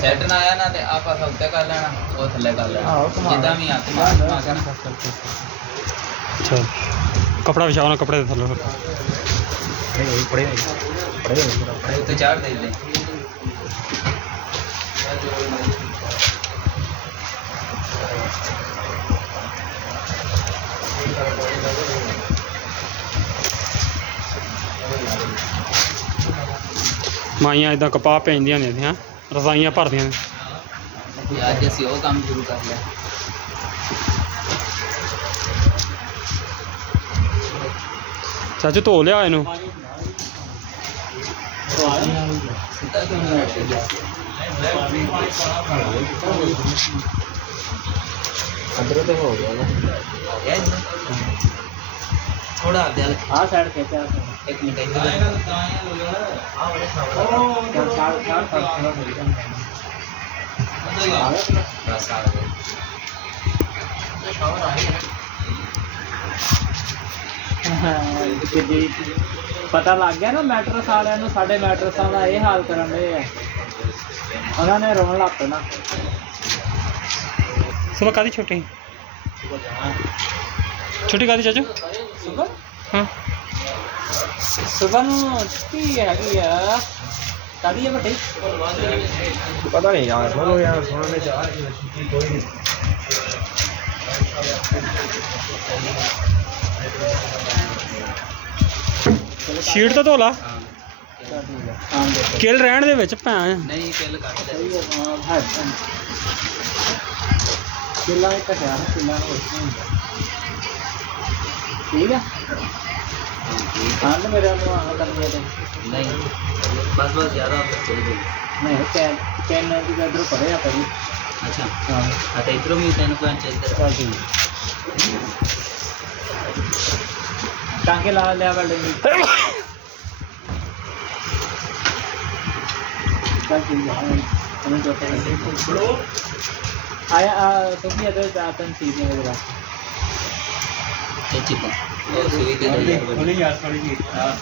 Set ਨਾ ਆਇਆ ਨਾ ਤੇ ਆ ਪਾਸਾ ਉੱਤੇ ਕਰ ਲੈਣਾ, ਉਹ ਥੱਲੇ ਕਰ ਲੈਣਾ, ਜਿੱਦਾਂ ਵੀ ਹੱਥ ਮਾਰ ਕੇ ਨਾ। चल कपड़ा बिछाओ ना, कपड़े दे थल्ले ਉੱਤੇ ਚਾੜ ਦੇ ਦੇ। माइयां इदा कपाह भेजदियां ने हैं, रजाइयां भरदियां ने। ਅੱਜ ਅਸੀਂ ਉਹ ਕੰਮ ਸ਼ੁਰੂ ਕਰ ਲਿਆ। चाचू धो लिया इनू। अंदर तो हो गया ना थोड़ा साइड खेचा। एक मिनट इधर बस आ गया। पता लग गया ना मैट्रस वाले साढ़े मैट्रसा का यह हाल करन दे उन्होंने रोन लग पैना। सुबह कादी छुट्टी छुट्टी कादी चाचू? सुबह हाँ सुबह छुट्टी हैगी कादी है बड़ी पता नहीं यार, सुनो यार, सुनने चाह कोई नहीं। शीट तो धो ला, किल रहन दे विच भैन। नहीं किल कट दे। किला एक है ना, किला ठीक है। हाँ तो मेरे करनी है नहीं बस बस ज़्यादा नहीं कैन की इधर पड़े या पड़ी। अच्छा हाँ तो इधरों भी तेन को चाहिए। चल ठीक टांके ला लिया वेल्डिंग। चल ठीक है हमें जो आया तो भी अगर जातन चीज़ है मेरा चिप और सुई दे दे यार थोड़ी सी। हां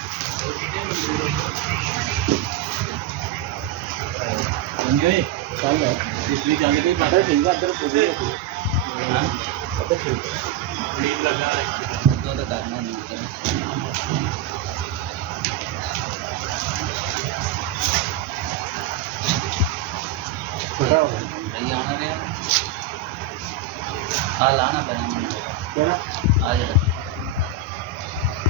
समझे चल है इसलिए चल गई पता ठीक है अंदर पूरी हां पता ठीक नींद लगा तो करना नहीं छोटा हो नहीं आना रे आ लाना पैना गया आ जा।